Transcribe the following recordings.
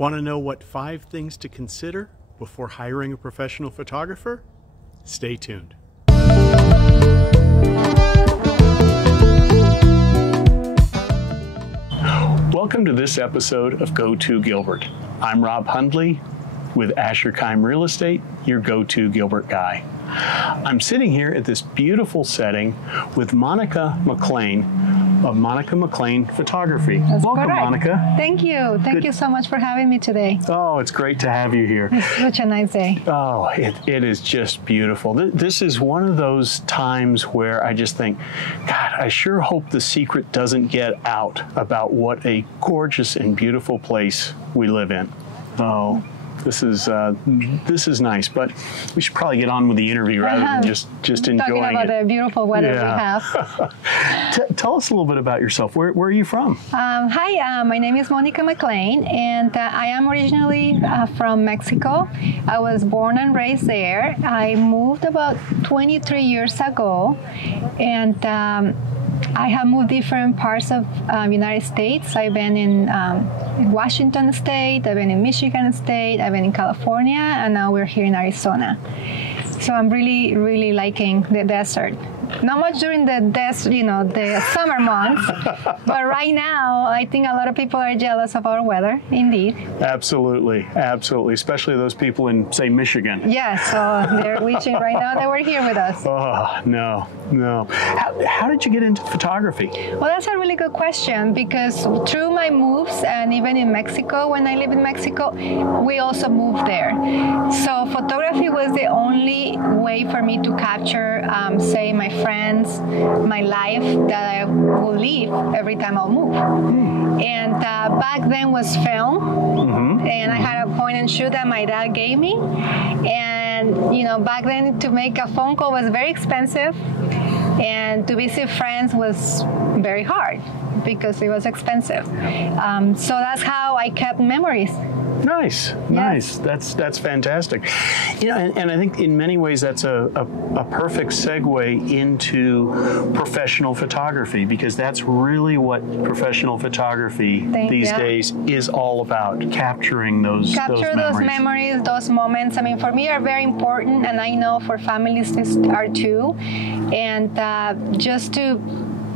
Want to know what 5 things to consider before hiring a professional photographer? Stay tuned. Welcome to this episode of Go To Gilbert. I'm Rob Hundley with Asher Keim Real Estate, your Go To Gilbert guy. I'm sitting here at this beautiful setting with Monica McLean of Monica McLean Photography. That's Welcome, correct. Monica. Thank you. Thank you so much for having me today. Oh, it's great to have you here. It's such a nice day. Oh, it is just beautiful. This is one of those times where I just think, God, I sure hope the secret doesn't get out about what a gorgeous and beautiful place we live in. Oh, this is nice, but we should probably get on with the interview rather than just enjoying Talking about the beautiful weather we have. Tell us a little bit about yourself. Where are you from? Hi, my name is Monica McLean, and I am originally from Mexico. I was born and raised there. I moved about 23 years ago, and I have moved different parts of United States. I've been in Washington State, I've been in Michigan State, I've been in California, and now we're here in Arizona. So I'm really, really liking the desert. Not much during the summer months, but right now, I think a lot of people are jealous of our weather, indeed. Absolutely, absolutely, especially those people in, say, Michigan. Yes, so they're wishing right now they were here with us. Oh, no. How did you get into photography? Well, that's a really good question, because through my moves, and even in Mexico, when I lived in Mexico, we also moved there. So photography was the only way for me to capture, say, my friends, my life that I will leave every time I'll move. And back then was film, and I had a point and shoot that my dad gave me. And back then to make a phone call was very expensive, and to visit friends was very hard because it was expensive. So that's how I kept memories. Nice. That's fantastic. And I think in many ways that's a perfect segue into professional photography, because that's really what professional photography these days is all about, capturing those memories, those moments. I mean, for me are very important, and I know for families this are too. And just to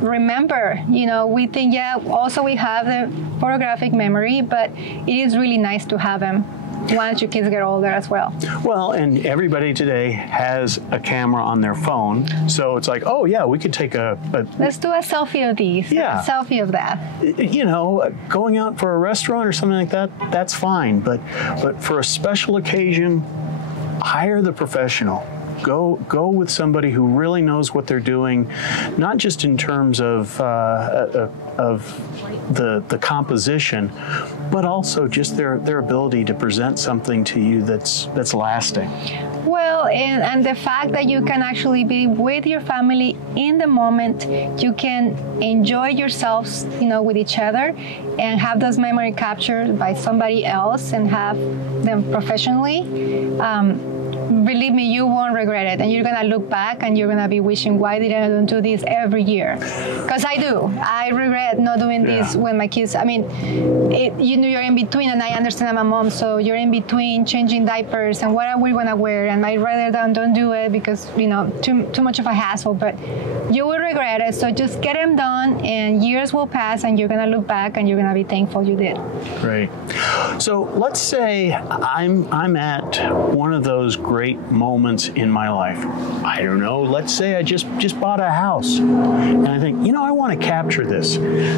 remember, we think, also we have the photographic memory, but it is really nice to have them once your kids get older as well. Well, and everybody today has a camera on their phone, so it's like, oh yeah, we could take let's do a selfie of these, a selfie of that. Going out for a restaurant or something like that, that's fine, but for a special occasion, hire the professional. Go with somebody who really knows what they're doing, not just in terms of the composition, but also just their ability to present something to you that's lasting. Well, and the fact that you can actually be with your family in the moment, you can enjoy yourselves, with each other, and have those memories captured by somebody else and have them professionally. Believe me, you won't regret it, and you're gonna look back and you're gonna be wishing, why did I don't do this every year? Because I do. I regret not doing this when my kids. I mean, you're in between, and I understand I'm a mom, so you're in between changing diapers and what are we gonna wear, and I'd rather don't do it because too much of a hassle. But you will regret it, so just get them done, and years will pass, and you're gonna look back and you're gonna be thankful you did. Great. So let's say I'm at one of those great moments in my life. I don't know, let's say I just bought a house, and I think, I want to capture this.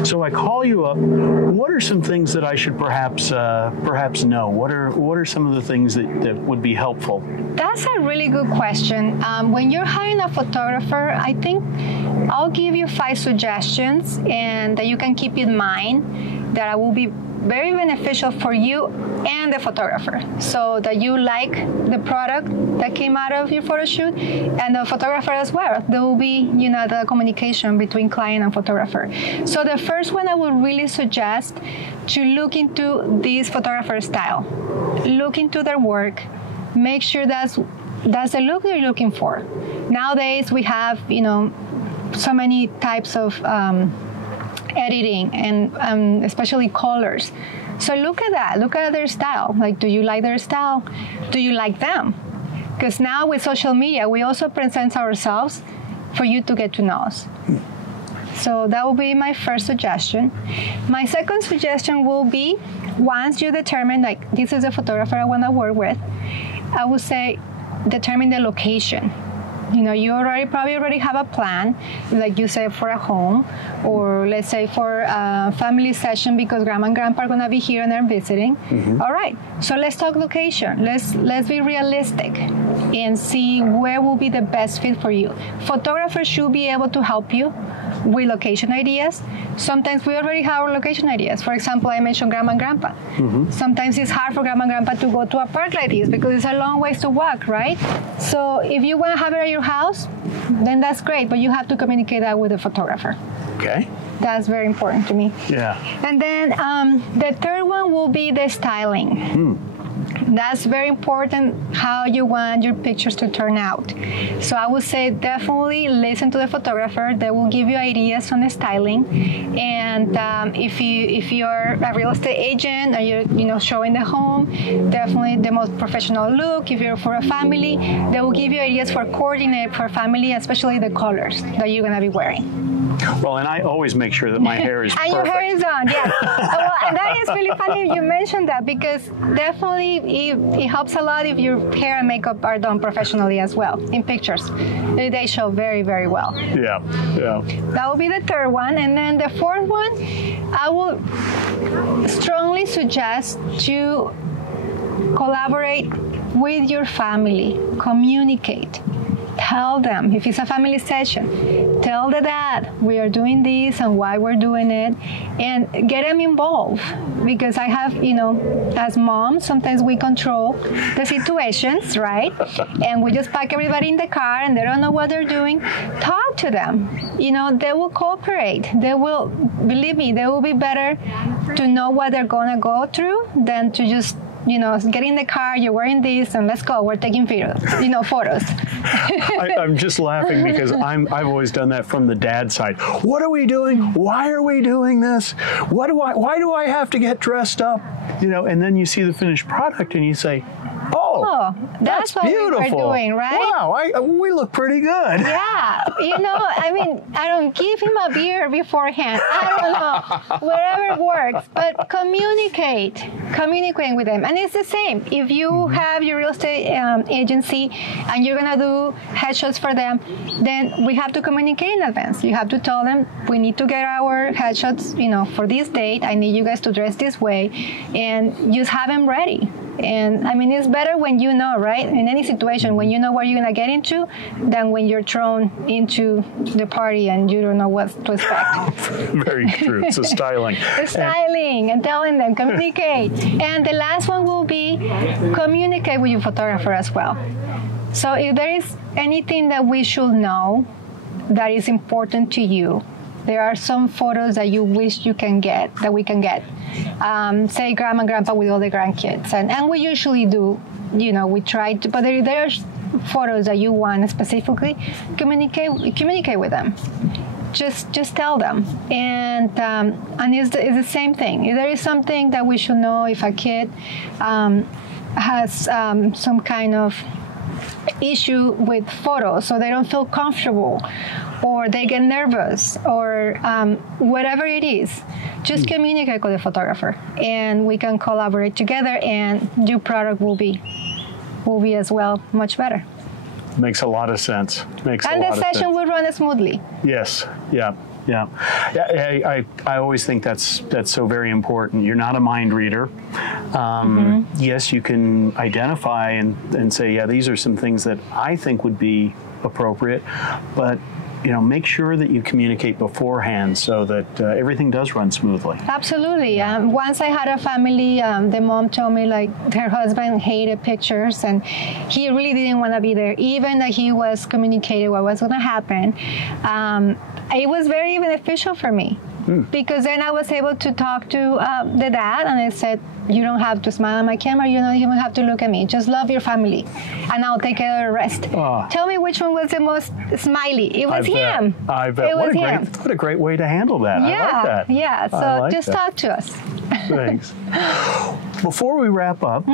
So I call you up. What are some things that I should perhaps know? What are some of the things that would be helpful? That's a really good question. When you're hiring a photographer, I think I'll give you 5 suggestions, and that you can keep in mind that will be very beneficial for you and the photographer, so that you like the product that came out of your photo shoot, and the photographer as well. There will be, the communication between client and photographer. So the first one I would really suggest to look into this photographer style. Look into their work. Make sure that's the look you're looking for. Nowadays we have, so many types of editing and especially colors. So look at that. Look at their style. Like, do you like their style? Do you like them? Because now with social media, we also present ourselves for you to get to know us. So that will be my first suggestion. My second suggestion will be, once you determine, like, this is a photographer I want to work with, I would say determine the location. You know, you probably already have a plan, like you said, for a home, or let's say for a family session because grandma and grandpa are going to be here and they're visiting. All right, so let's talk location. Let's be realistic and see where will be the best fit for you. Photographers should be able to help you with location ideas. Sometimes we already have our location ideas. For example, I mentioned grandma and grandpa. Sometimes it's hard for grandma and grandpa to go to a park like this because it's a long ways to walk, right? So if you want to have it at your house, then that's great, but you have to communicate that with the photographer. Okay. That's very important to me. Yeah. And then the third one will be the styling. That's very important, how you want your pictures to turn out. So I would say definitely listen to the photographer. They will give you ideas on the styling. And if you're a real estate agent or you're showing the home, definitely the most professional look. If you're for a family, they will give you ideas for coordinate for family, especially the colors that you're gonna be wearing. Well, and I always make sure that my hair is and perfect. your hair is on, yeah. Well, and that is really funny you mentioned that, because definitely it helps a lot if your hair and makeup are done professionally as well in pictures. They show very, very well. Yeah, yeah. That will be the third one. And then the fourth one, I will strongly suggest to collaborate with your family, communicate. Tell them, if it's a family session, tell the dad, we are doing this and why we're doing it, and get them involved. Because I have, as moms, sometimes we control the situations, right? And we just pack everybody in the car and they don't know what they're doing. Talk to them. They will cooperate. They will, believe me, they will be better to know what they're going to go through than to just get in the car, you're wearing this, and let's go. We're taking photos. I'm just laughing because I've always done that from the dad side. What are we doing? Why are we doing this? Why do I have to get dressed up? And then you see the finished product and you say, oh, that's what beautiful. We were doing, right? Wow, we look pretty good. Yeah, I don't give him a beer beforehand. I don't know, wherever works. But communicate with them. And it's the same. If you have your real estate agency and you're going to do headshots for them, then we have to communicate in advance. You have to tell them, we need to get our headshots, for this date. I need you guys to dress this way, and just have them ready. And it's better when you know, right? In any situation, when you know what you're going to get into, than when you're thrown into the party and you don't know what to expect. Very true. So styling. And telling them, communicate. And the last one will be communicate with your photographer as well. So if there is anything that we should know that is important to you, there are some photos that you wish we can get. Say grandma and grandpa with all the grandkids. And we usually do, we try to, but there are photos that you want specifically, communicate with them. Just tell them. And it's the same thing. If there is something that we should know, if a kid has some kind of issue with photos, so they don't feel comfortable, or they get nervous, or whatever it is, just communicate with the photographer, and we can collaborate together, and your product will be as well much better. Makes a lot of sense. And the session will run smoothly. Yes. Yeah. I always think that's so very important. You're not a mind reader. Yes, you can identify and say, yeah, these are some things that I think would be appropriate, but make sure that you communicate beforehand so that everything does run smoothly. Absolutely. Once I had a family, the mom told me her husband hated pictures and he really didn't want to be there, even that he was communicating what was going to happen. It was very beneficial for me because then I was able to talk to the dad, and I said, you don't have to smile at my camera, you don't even have to look at me, just love your family, and I'll take care of the rest. Tell me which one was the most smiley. It was him. I bet. It was him. What a great way to handle that. Yeah, I like that. yeah, so just talk to us. Thanks. Before we wrap up,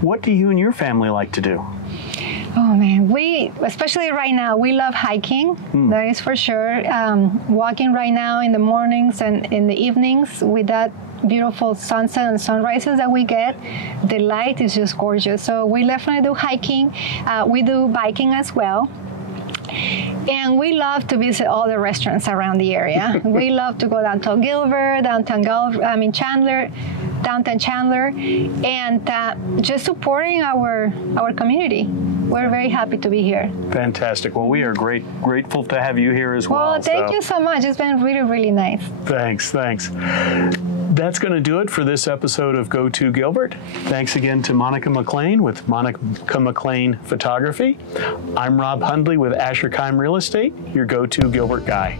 what do you and your family like to do? Oh man, especially right now, we love hiking. That is for sure. Walking right now in the mornings and in the evenings with that beautiful sunset and sunrises that we get. The light is just gorgeous. So we definitely do hiking. We do biking as well. And we love to visit all the restaurants around the area. We love to go down to Gilbert, Chandler, downtown Chandler, and just supporting our community. We're very happy to be here. Fantastic. Well, we are grateful to have you here as well. Well, thank you so much. It's been really, really nice. Thanks. That's going to do it for this episode of Go To Gilbert. Thanks again to Monica McLean with Monica McLean Photography. I'm Rob Hundley with Asher Keim Real Estate, your Go To Gilbert guy.